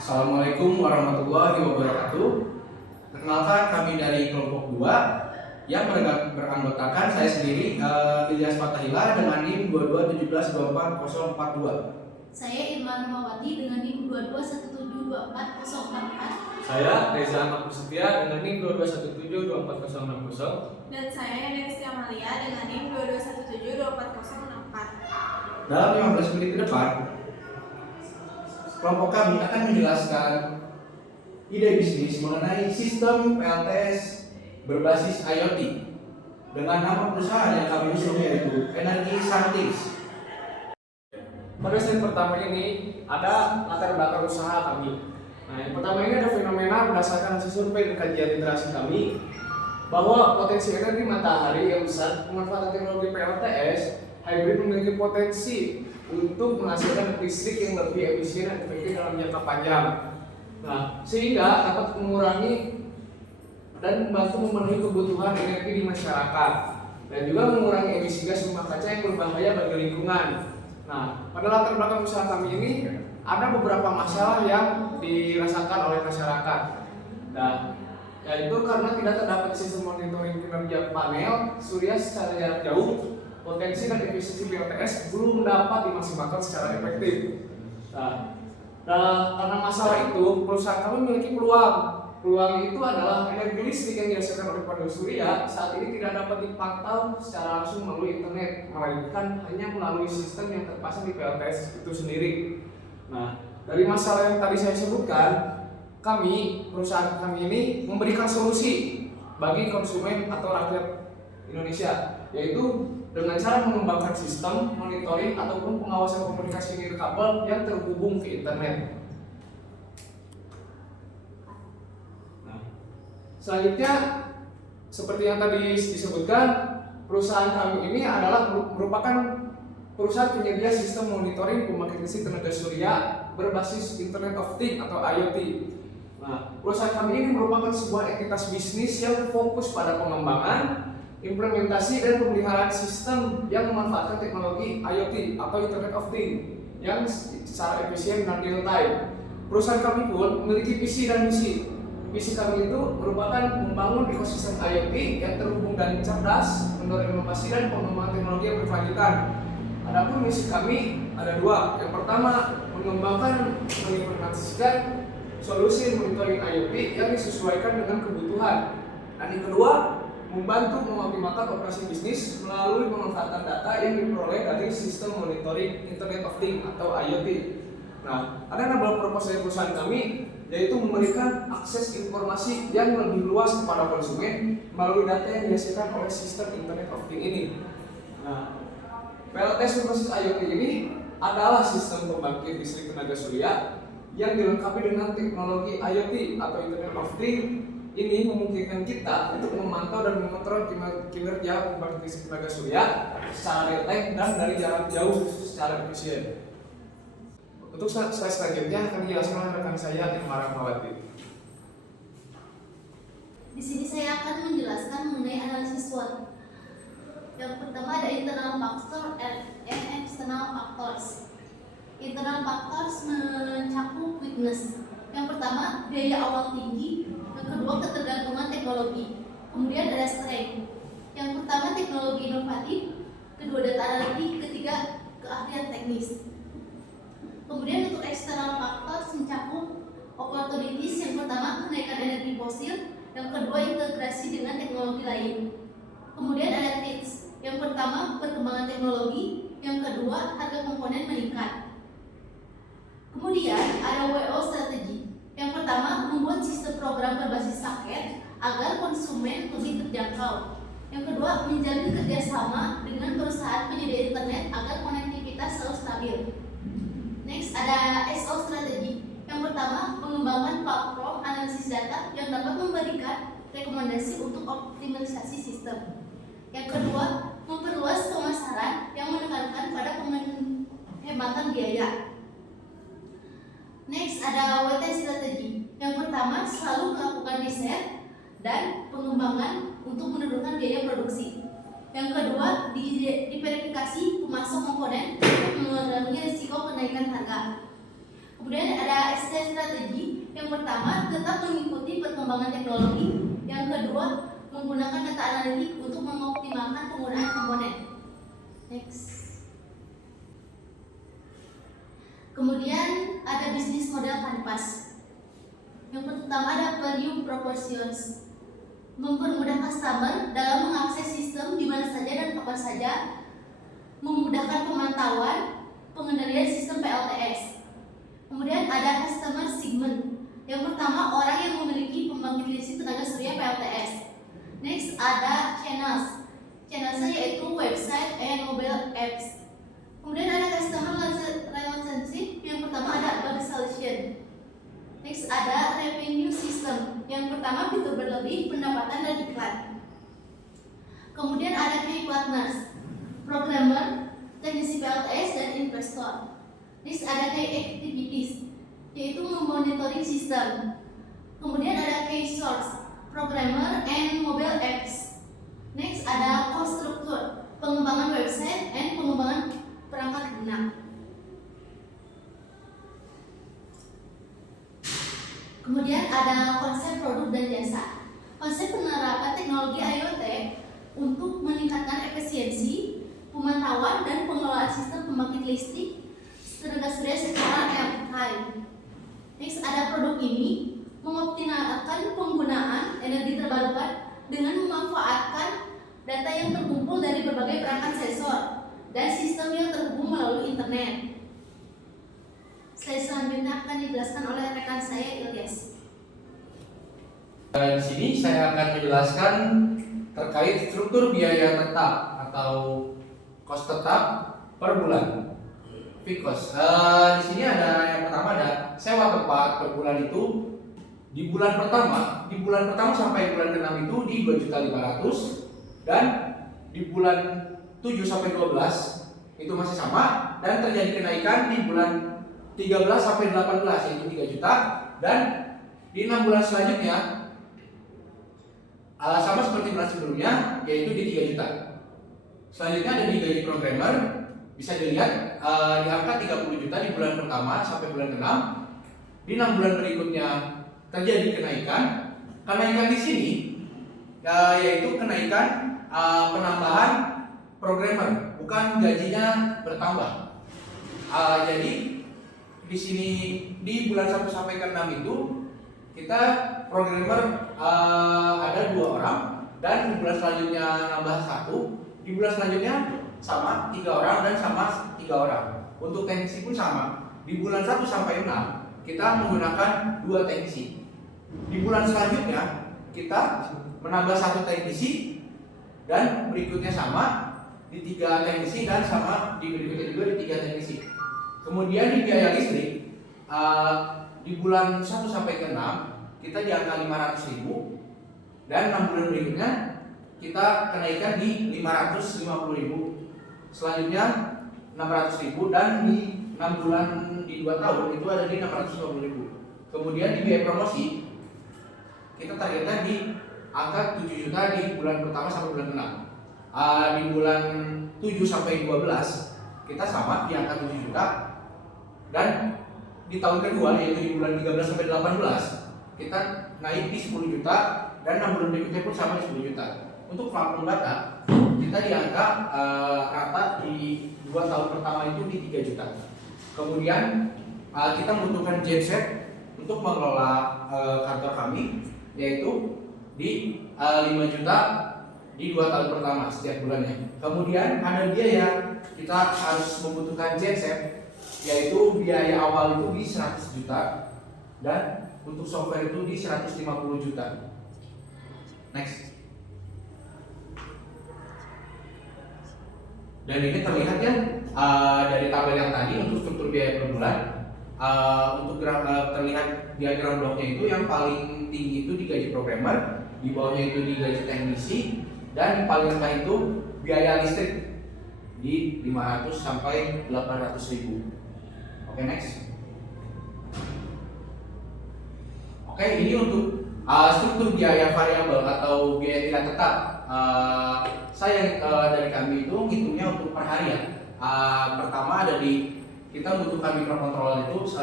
Assalamualaikum warahmatullahi wabarakatuh. Perkenalkan, kami dari kelompok 2 yang beranggotakan saya sendiri, Ilyas Fatahila dengan NIM 227124042. Saya Irma Rahmawati dengan NIM 221724044. Saya Reza Ahmad Prasetya dengan NIM 221724060. Dan saya Desti Amalia dengan NIM 221724064. Dalam 15 menit ke depan, kelompok kami akan menjelaskan ide bisnis mengenai sistem PLTS berbasis IoT dengan nama perusahaan yang kami usung, yaitu Energi Santis. Pada slide pertama ini ada latar belakang usaha kami. Nah, yang pertama ini ada fenomena berdasarkan hasil survei dan kajian literasi kami bahwa potensi energi matahari yang besar, pemanfaatan teknologi PLTS hybrid memiliki potensi untuk menghasilkan listrik yang lebih efisien dan efektif dalam jangka panjang. Nah, sehingga dapat mengurangi dan membantu memenuhi kebutuhan energi di masyarakat dan juga mengurangi emisi gas rumah kaca yang berbahaya bagi lingkungan. Nah, pada latar belakang usaha kami ini ada beberapa masalah yang dirasakan oleh masyarakat. Nah, yaitu karena tidak terdapat sistem monitoring kinerja panel surya secara jarak jauh, potensi dan efisiensi PLTS belum dapat dimaksimalkan secara efektif. Nah, karena masalah itu, perusahaan kami memiliki peluang. Peluang itu adalah energi listrik yang dihasilkan oleh panel surya saat ini tidak dapat dipantau secara langsung melalui internet, melainkan hanya melalui sistem yang terpasang di PLTS itu sendiri. Nah, dari masalah yang tadi saya sebutkan, perusahaan kami ini memberikan solusi bagi konsumen atau rakyat Indonesia, yaitu dengan cara mengembangkan sistem monitoring ataupun pengawasan komunikasi nirkabel yang terhubung ke internet. Nah, selanjutnya, seperti yang tadi disebutkan, perusahaan kami ini adalah merupakan perusahaan penyedia sistem monitoring pembangkit listrik tenaga surya berbasis Internet of Things atau IoT. Nah, perusahaan kami ini merupakan sebuah entitas bisnis yang fokus pada pengembangan, implementasi dan pemeliharaan sistem yang memanfaatkan teknologi IoT atau Internet of Things yang secara efisien dan real time. Perusahaan kami pun memiliki visi dan misi. Visi kami itu merupakan membangun ekosistem IoT yang terhubung dan cerdas, mendorong inovasi dan pengembangan teknologi yang berkelanjutan. Adapun misi kami ada dua. Yang pertama, mengembangkan mengimplementasikan solusi monitoring IoT yang disesuaikan dengan kebutuhan. Dan yang kedua, membantu mengoptimalkan operasi bisnis melalui pemanfaatan data yang diperoleh dari sistem monitoring Internet of Things atau IoT. Nah, ada nambah purpose dari perusahaan kami, yaitu memberikan akses informasi yang lebih luas kepada konsumen melalui data yang dihasilkan oleh sistem Internet of Things ini. Nah, PLTS berbasis IoT ini adalah sistem pembangkit listrik tenaga surya yang dilengkapi dengan teknologi IoT atau Internet of Things. Ini memungkinkan kita untuk memantau dan mengontrol kinerja pembangkit listrik tenaga surya secara real time dan dari jarak jauh secara efisien. Untuk slide selanjutnya akan dijelaskan oleh rekan saya Irma Rahmawati. Di sini saya akan menjelaskan mengenai analisis SWOT. Yang pertama ada internal factor and external factors. Internal factors mencakup weakness. Yang pertama, biaya awal tinggi. Yang kedua, ketergantungan teknologi. Kemudian ada strength. Yang pertama, teknologi inovatif. Kedua, data analitik. Ketiga, keahlian teknis. Kemudian untuk external factors mencakup opportunities. Yang pertama, kenaikan energi fosil. Yang kedua, integrasi dengan teknologi lain. Kemudian ada threats. Yang pertama, perkembangan teknologi. Yang kedua, harga komponen meningkat. Kemudian ada WO strategi. Yang pertama, membuat sistem program berbasis paket agar konsumen lebih terjangkau. Yang kedua, menjalin kerjasama dengan perusahaan penyedia internet agar konektivitas selalu stabil. Next, ada SO strategi. Yang pertama, mengembangkan platform analisis data yang dapat memberikan rekomendasi untuk optimalisasi sistem. Yang kedua, memperluas pemasaran yang menekankan pada penghematan biaya. Next, ada WT strategi. Yang pertama, selalu melakukan riset dan pengembangan untuk menurunkan biaya produksi. Yang kedua, diverifikasi pemasok komponen untuk mengurangi risiko kenaikan harga. Kemudian ada ST strategi. Yang pertama, tetap mengikuti perkembangan teknologi. Yang kedua, menggunakan data analitik untuk mengoptimalkan penggunaan komponen. Next. Kemudian ada bisnis model kanvas. Yang pertama ada value proportions. Mempermudah customer dalam mengakses sistem di mana saja dan kapan saja. Memudahkan pemantauan, pengendalian sistem PLTS. Kemudian ada customer segment. Yang pertama, orang yang memiliki pembangkit listrik tenaga surya PLTS. Next ada channels. Channelsnya yaitu website and mobile apps. Kemudian ada customer relationship. Yang pertama ada bug solution. Next ada revenue system. Yang pertama fitur berlebih, pendapatan dan iklan. Kemudian ada key partners, programmer, teknisi PLTS dan investor. Next ada key activities, yaitu memonitoring sistem. Kemudian ada key source, programmer and mobile apps. Next ada cost structure, pengembangan website and pengembangan perangkat lunak. Kemudian ada konsep produk dan jasa. Konsep penerapan teknologi IoT untuk meningkatkan efisiensi, pemantauan dan pengelolaan sistem pembangkit listrik tenaga surya secara real time. Next ada produk ini mengoptimalkan penggunaan energi terbarukan dengan memanfaatkan data yang terkumpul dari berbagai perangkat sensor dan sistem yang terhubung melalui internet. Slide selanjutnya akan dijelaskan oleh rekan saya Ilyas. Di sini saya akan menjelaskan terkait struktur biaya tetap atau cost tetap per bulan. Fixed cost. Di sini ada yang pertama ada sewa tempat per bulan itu di bulan pertama sampai bulan ke-6 itu di 2.500.000 dan di bulan 7 sampai 12 itu masih sama dan terjadi kenaikan di bulan 13 sampai 18 yaitu 3 juta dan di 6 bulan selanjutnya sama seperti bulan sebelumnya yaitu di 3 juta. Selanjutnya ada di gaji programmer, bisa dilihat di angka 30 juta di bulan pertama sampai bulan ke-6. Di 6 bulan berikutnya terjadi kenaikan. Kenaikan di sini yaitu kenaikan penambahan programmer, bukan gajinya bertambah. Jadi di sini di bulan 1 sampai ke 6 itu kita programmer ada 2 orang dan di bulan selanjutnya nambah 1, di bulan selanjutnya sama 3 orang dan sama 3 orang. Untuk teknisi pun sama. Di bulan 1 sampai 6 kita menggunakan 2 teknisi. Di bulan selanjutnya kita menambah 1 teknisi dan berikutnya sama di 3 teknisi dan sama di berikutnya juga di 3 teknisi. Kemudian di biaya listrik di bulan 1 sampai ke 6 kita di angka 500.000 dan 6 bulan berikutnya kita kenaikan di 550.000. Selanjutnya 600.000 dan di 6 bulan di 2 tahun itu ada di 650.000. Kemudian di biaya promosi kita targetkan di angka 7 juta di bulan pertama sampai bulan 6. Di bulan 7 sampai 12 kita sama di angka 7 juta dan di tahun kedua yaitu di bulan 13 sampai 18 kita naik di 10 juta dan 6 bulan berikutnya pun sama di 10 juta. Untuk platform data kita di angka rata di 2 tahun pertama itu di 3 juta. Kemudian kita membutuhkan genset untuk mengelola kantor kami yaitu di 5 juta di 2 tahun pertama setiap bulannya. Kemudian ada biaya kita harus membutuhkan genset yaitu biaya awal itu di 100 juta dan untuk software itu di 150 juta. Next. Dan ini terlihat ya dari tabel yang tadi untuk struktur biaya per bulan. Untuk terlihat diagram bloknya itu yang paling tinggi itu di gaji programmer, di bawahnya itu di gaji teknisi, dan paling rendah itu biaya listrik di 500 sampai 800.000. Oke, next. Oke, ini untuk struktur biaya variabel atau biaya tidak tetap. Saya dari kami itu ngitungnya untuk per hari ya. Pertama ada di kita membutuhkan mikrokontroler itu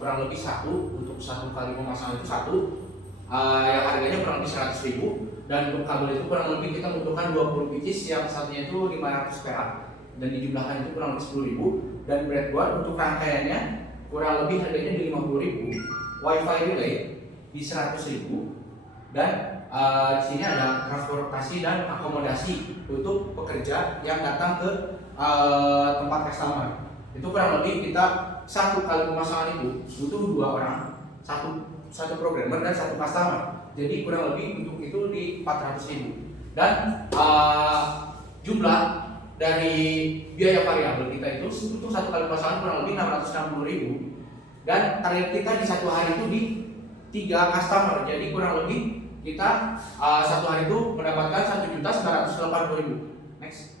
kurang lebih satu, untuk satu kali pemasangan itu satu, yang harganya kurang lebih 100.000, dan untuk kabel itu kurang lebih kita membutuhkan 20 pieces, yang satunya itu 500 perak dan dijumlahkan itu kurang lebih 10.000, dan breadboard untuk rangkaiannya kurang lebih harganya di 50.000, wifi relay di 100.000, dan di sini ada transportasi dan akomodasi untuk pekerja yang datang ke tempat customer. Itu kurang lebih kita satu kali pemasangan itu butuh 2 orang, satu programmer dan satu customer. Jadi kurang lebih untuk itu di 400.000. Dan jumlah dari biaya variabel kita itu untuk satu kali pemasangan kurang lebih 660.000. Dan target kita di satu hari itu di 3 customer. Jadi kurang lebih kita satu hari itu mendapatkan 1.980.000. Next.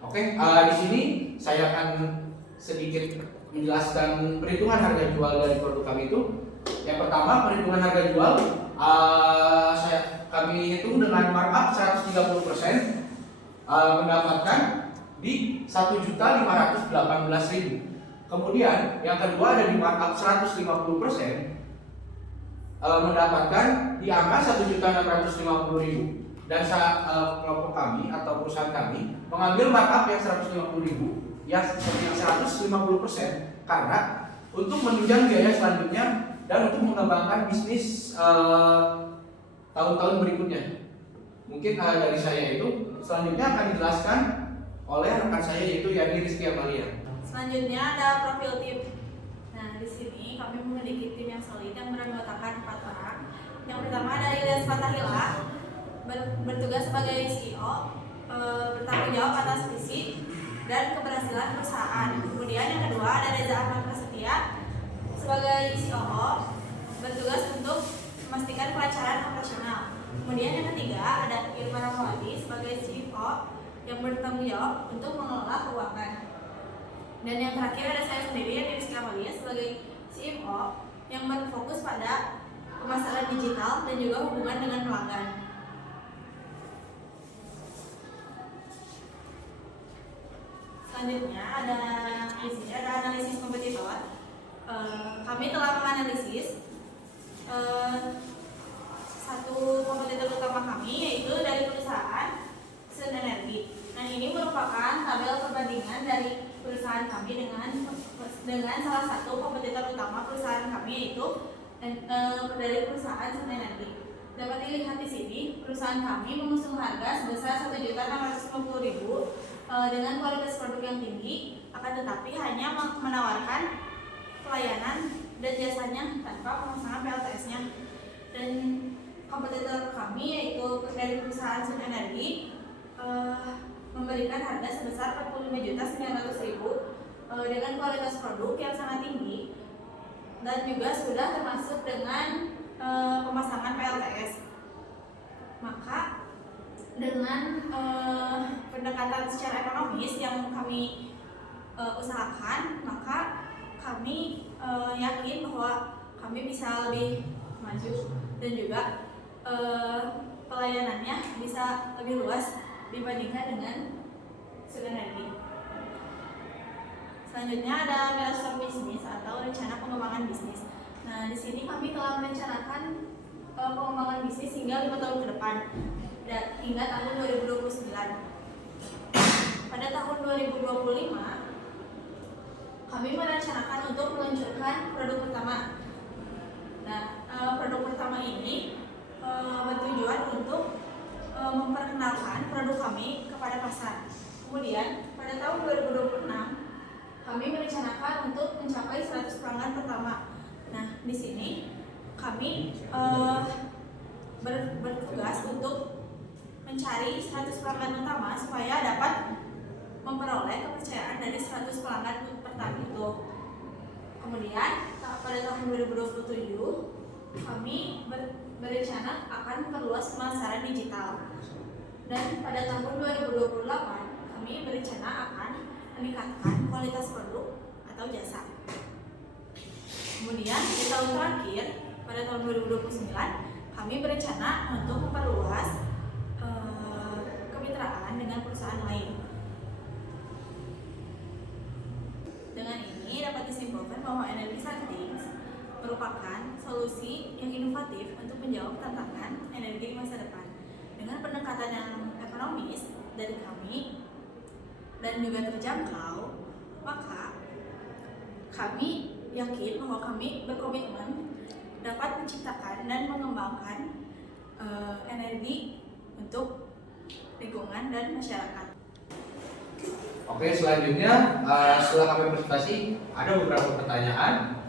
Oke, di sini saya akan sedikit menjelaskan perhitungan harga jual dari produk kami itu. Yang pertama, perhitungan harga jual kami hitung dengan markup 130%, mendapatkan di 1.518.000. Kemudian yang kedua ada di markup 150%, mendapatkan di angka 1.650.000. Dan kelompok kami atau perusahaan kami mengambil markup yang 150.000, yang 150%, karena untuk menunjang biaya selanjutnya dan untuk mengembangkan bisnis tahun-tahun berikutnya. Mungkin dari saya itu selanjutnya akan dijelaskan oleh rekan saya, yaitu Yani Rizky Amalia. Selanjutnya ada profil tim. Nah, di sini kami memiliki tim yang solid yang beranggotakan 4 orang. Yang pertama ada Ilyas Fatahila, bertugas sebagai CEO, bertanggung jawab atas visi dan keberhasilan perusahaan. Kemudian yang kedua ada Reza Ahmad Prasetya sebagai COO, bertugas untuk memastikan kelancaran operasional. Kemudian yang ketiga ada Irfan Rahmawati sebagai CFO yang bertanggung jawab untuk mengelola keuangan. Dan yang terakhir ada saya sendiri, Yani Rizky Amalia, sebagai CFO yang berfokus pada pemasaran digital dan juga hubungan dengan pelanggan. Selanjutnya di sini ada analisis kompetitor. Kami telah menganalisis satu kompetitor utama kami, yaitu dari perusahaan Sun Energy. Nah, ini merupakan tabel perbandingan dari perusahaan kami dengan salah satu kompetitor utama perusahaan kami, yaitu dari perusahaan Sun Energy. Dapat dilihat di sini, perusahaan kami mengusung harga sebesar 1.650.000 dengan kualitas produk yang tinggi, akan tetapi hanya menawarkan pelayanan dan jasanya tanpa pemasangan PLTS-nya. Dan kompetitor kami, yaitu dari perusahaan Sun Energy, memberikan harga sebesar 45.900.000 dengan kualitas produk yang sangat tinggi dan juga sudah termasuk dengan pemasangan PLTS. Maka dengan pendekatan secara ekonomis yang kami usahakan, maka kami yakin bahwa kami bisa lebih maju dan juga pelayanannya bisa lebih luas dibandingkan dengan Sun Energy. Selanjutnya ada milestone bisnis atau rencana pengembangan bisnis. Nah, di sini kami telah merencanakan pengembangan bisnis hingga 5 tahun ke depan, hingga tahun 2029. Pada tahun 2025 kami merencanakan untuk meluncurkan produk pertama. Nah, produk pertama ini bertujuan untuk memperkenalkan produk kami kepada pasar. Kemudian pada tahun 2026 kami merencanakan untuk mencapai 100 pelanggan pertama. Nah, di sini kami bertugas untuk mencari 100 pelanggan utama supaya dapat memperoleh kepercayaan dari 100 pelanggan pertama itu. Kemudian pada tahun 2027 kami berencana akan memperluas pemasaran digital. Dan pada tahun 2028 kami berencana akan meningkatkan kualitas produk atau jasa. Kemudian di tahun terakhir pada tahun 2029 kami berencana untuk memperluas kemitraan dengan perusahaan lain. bahwa energi Sunthings merupakan solusi yang inovatif untuk menjawab tantangan energi di masa depan. Dengan pendekatan yang ekonomis dari kami dan juga terjangkau, maka kami yakin bahwa kami berkomitmen dapat menciptakan dan mengembangkan energi untuk lingkungan dan masyarakat. Oke, selanjutnya setelah kami presentasi ada beberapa pertanyaan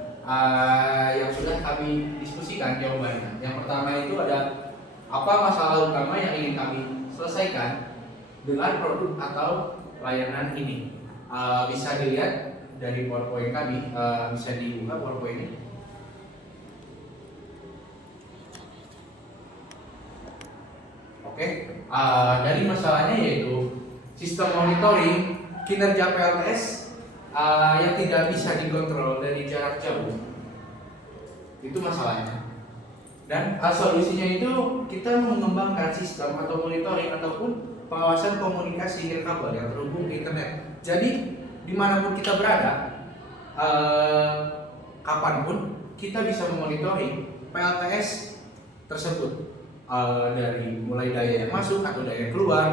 yang sudah kami diskusikan jawabannya. Yang pertama itu ada, apa masalah utama yang ingin kami selesaikan dengan produk atau layanan ini? Bisa dilihat dari PowerPoint kami, bisa dibuka PowerPoint ini. Oke, dari masalahnya yaitu sistem monitoring kinerja PLTS yang tidak bisa dikontrol dari jarak jauh. Itu masalahnya. Dan solusinya itu kita mengembangkan sistem atau monitoring ataupun pengawasan komunikasi nirkabel yang terhubung ke internet. Jadi dimanapun kita berada, kapanpun kita bisa memonitoring PLTS tersebut, dari mulai daya yang masuk atau daya yang keluar,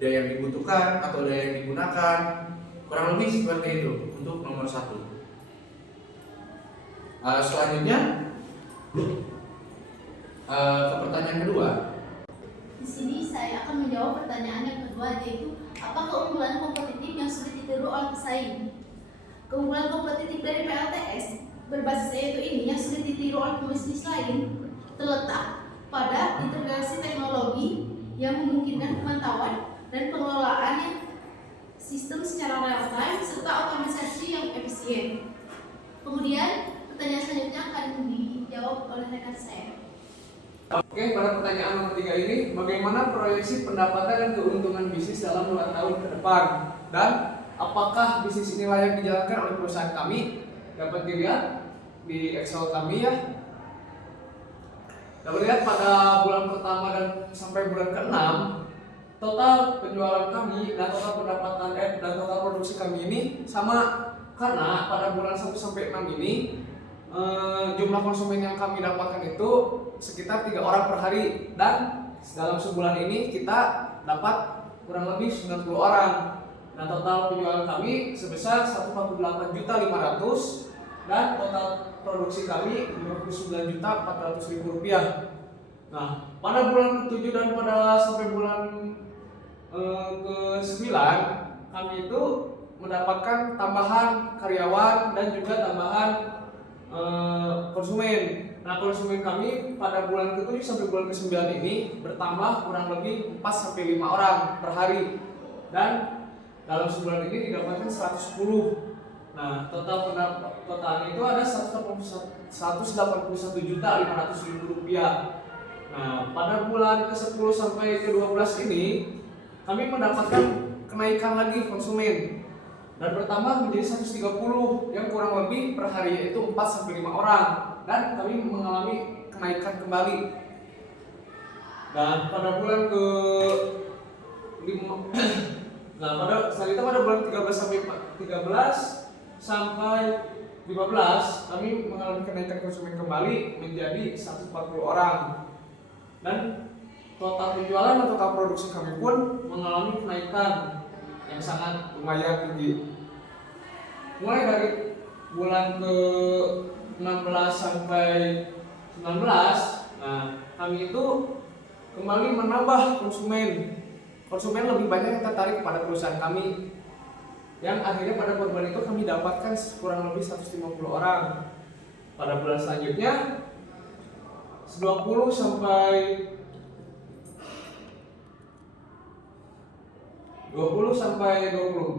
daya yang dibutuhkan atau daya yang digunakan, kurang lebih seperti itu untuk nomor 1. Selanjutnya ke pertanyaan kedua. Di sini saya akan menjawab pertanyaan yang kedua, yaitu apa keunggulan kompetitif yang sulit ditiru oleh pesaing? Keunggulan kompetitif dari PLTS berbasis yaitu ini yang sulit ditiru oleh pebisnis lain terletak pada integrasi teknologi yang memungkinkan pemantauan dan pengelolaan sistem secara real time serta otomatisasi yang efisien. Kemudian pertanyaan selanjutnya akan dijawab oleh rekan saya. Oke, pada pertanyaan nomor 3 ini, bagaimana proyeksi pendapatan dan keuntungan bisnis dalam 2 tahun ke depan? Dan apakah bisnis ini layak dijalankan oleh perusahaan kami? Dapat dilihat di Excel kami ya. Dapat lihat pada bulan pertama dan sampai bulan ke-6, total penjualan kami dan total pendapatan dan total produksi kami ini sama, karena pada bulan 1 sampai 6 ini jumlah konsumen yang kami dapatkan itu sekitar 3 orang per hari, dan dalam sebulan ini kita dapat kurang lebih 90 orang. Nah, total penjualan kami sebesar 148.500.000 dan total produksi kami 59.400.000 rupiah. Nah, pada bulan ke-7 dan pada sampai bulan ke-9 kami itu mendapatkan tambahan karyawan dan juga tambahan konsumen. Nah, konsumen kami pada bulan ke-7 sampai bulan ke-9 ini bertambah kurang lebih 4 sampai 5 orang per hari, dan dalam sebulan ini didapatkan 110. Nah, totalnya itu ada 181.500.000 rupiah. Nah, pada bulan ke-10 sampai ke-12 ini kami mendapatkan kenaikan lagi konsumen dan bertambah menjadi 130 yang kurang lebih per hari yaitu 4 sampai 5 orang, dan kami mengalami kenaikan kembali. Dan pada bulan selanjutnya pada bulan 13 sampai 15 kami mengalami kenaikan konsumen kembali menjadi 140 orang, dan total penjualan atau total produksi kami pun mengalami kenaikan yang sangat lumayan tinggi. Mulai dari bulan ke-16 sampai 19, nah kami itu kembali menambah konsumen lebih banyak yang tertarik pada perusahaan kami, yang akhirnya pada bulan itu kami dapatkan kurang lebih 150 orang. Pada bulan selanjutnya 20 sampai 24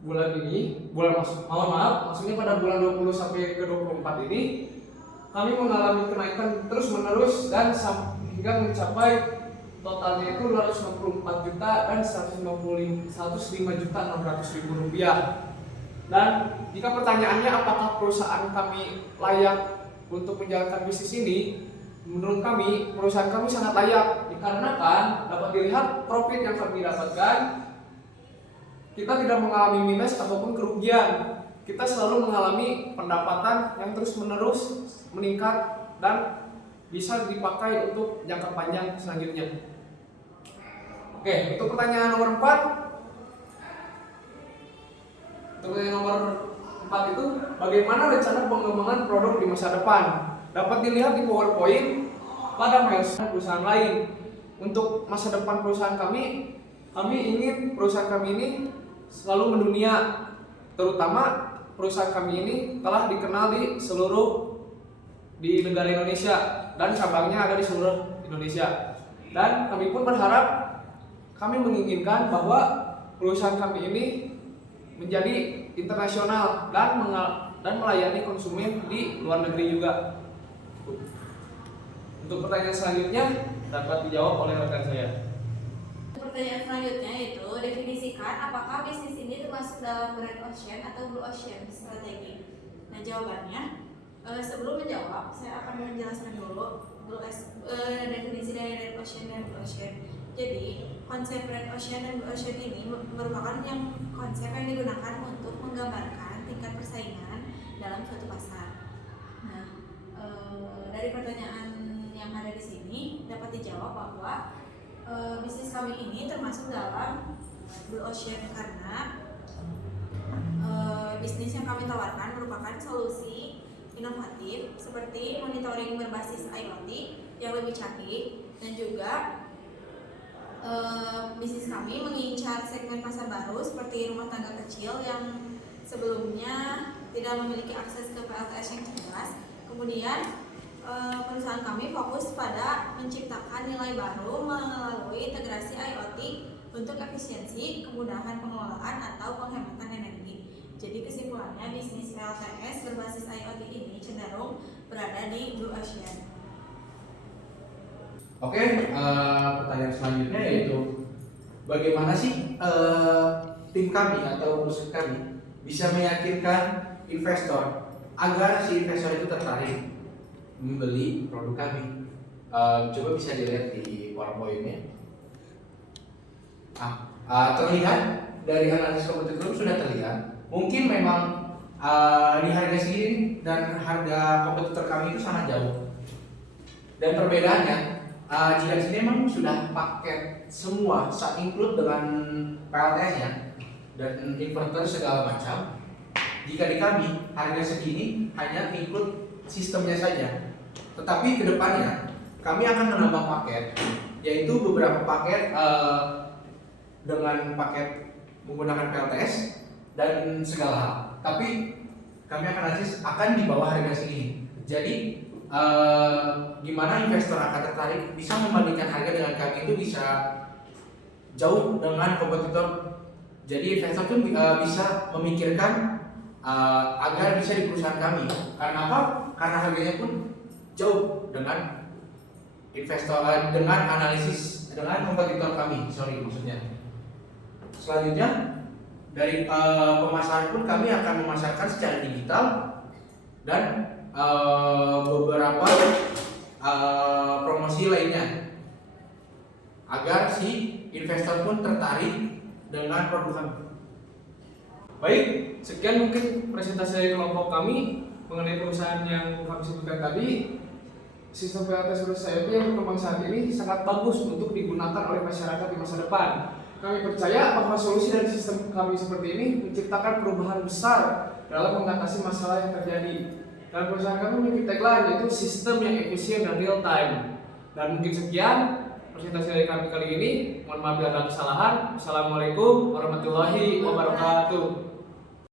bulan ini, maksudnya pada bulan 20 sampai ke 24 ini kami mengalami kenaikan terus menerus dan hingga mencapai totalnya itu 264 juta dan 105.600.000 rupiah. Dan jika pertanyaannya apakah perusahaan kami layak untuk menjalankan bisnis ini, menurut kami perusahaan kami sangat layak, dikarenakan dapat dilihat profit yang kami dapatkan, kita tidak mengalami minus ataupun kerugian. kita selalu mengalami pendapatan yang terus-menerus meningkat dan bisa dipakai untuk jangka panjang selanjutnya. Oke, untuk pertanyaan nomor 4. Untuk pertanyaan nomor 4 itu, bagaimana rencana pengembangan produk di masa depan? Dapat dilihat di PowerPoint pada milestone perusahaan lain. Untuk masa depan perusahaan kami ingin perusahaan kami ini selalu mendunia, terutama perusahaan kami ini telah dikenal di negara Indonesia dan cabangnya ada di seluruh Indonesia. Dan kami pun berharap, kami menginginkan bahwa perusahaan kami ini menjadi internasional dan melayani konsumen di luar negeri juga. Untuk pertanyaan selanjutnya dapat dijawab oleh rekan saya. Pertanyaan selanjutnya yaitu definisikan apakah bisnis ini termasuk dalam red ocean atau blue ocean strategi. Nah, jawabannya sebelum menjawab saya akan menjelaskan dulu definisi dari red ocean dan blue ocean. Jadi konsep red ocean dan blue ocean ini merupakan konsep yang digunakan untuk menggambarkan tingkat persaingan dalam suatu pasar. Nah, dari pertanyaan yang ada di sini dapat dijawab bahwa bisnis kami ini termasuk dalam blue ocean karena bisnis yang kami tawarkan merupakan solusi inovatif seperti monitoring berbasis IoT yang lebih canggih, dan juga bisnis kami mengincar segmen pasar baru seperti rumah tangga kecil yang sebelumnya tidak memiliki akses ke PLTS yang jelas. Kemudian perusahaan kami fokus pada menciptakan nilai baru melalui integrasi IoT untuk efisiensi, kemudahan pengelolaan atau penghematan energi. Jadi kesimpulannya, bisnis PLTS berbasis IoT ini cenderung berada di blue ocean. Oke, pertanyaan selanjutnya yaitu bagaimana sih tim kami atau perusahaan kami bisa meyakinkan investor agar si investor itu tertarik membeli produk kami. Coba bisa dilihat di PowerPoint-nya. Terlihat dari analisis kompetitor sudah terlihat. Mungkin memang di harga segini dan harga kompetitor kami itu sangat jauh. Dan perbedaannya, jika di sini memang sudah paket semua, include dengan PLTS-nya dan inverter segala macam. Jika di kami harga segini hanya include sistemnya saja. Tetapi kedepannya kami akan menambah paket, yaitu beberapa paket dengan paket menggunakan PLTS dan segala hal. Tapi kami akan di bawah harga segini. Jadi gimana investor akan tertarik bisa membandingkan harga dengan kami itu bisa jauh dengan kompetitor. Jadi investor pun bisa memikirkan agar bisa di perusahaan kami. Karena apa? Karena harganya pun jauh dengan investor dengan analisis dengan kompetitor kami. Maksudnya. Selanjutnya dari pemasaran pun kami akan memasarkan secara digital dan beberapa promosi lainnya agar si investor pun tertarik dengan produk kami. Baik, sekian mungkin presentasi dari kelompok kami mengenai perusahaan yang kami sebutkan tadi. Sistem PLTS berbasis IoT yang berkembang saat ini sangat bagus untuk digunakan oleh masyarakat di masa depan. Kami percaya bahwa solusi dari sistem kami seperti ini menciptakan perubahan besar dalam mengatasi masalah yang terjadi. Dan perusahaan kami memiliki tagline yaitu sistem yang efisien dan real time. Dan mungkin sekian presentasi dari kami kali ini. Mohon maaf bila ada kesalahan. Assalamualaikum warahmatullahi wabarakatuh.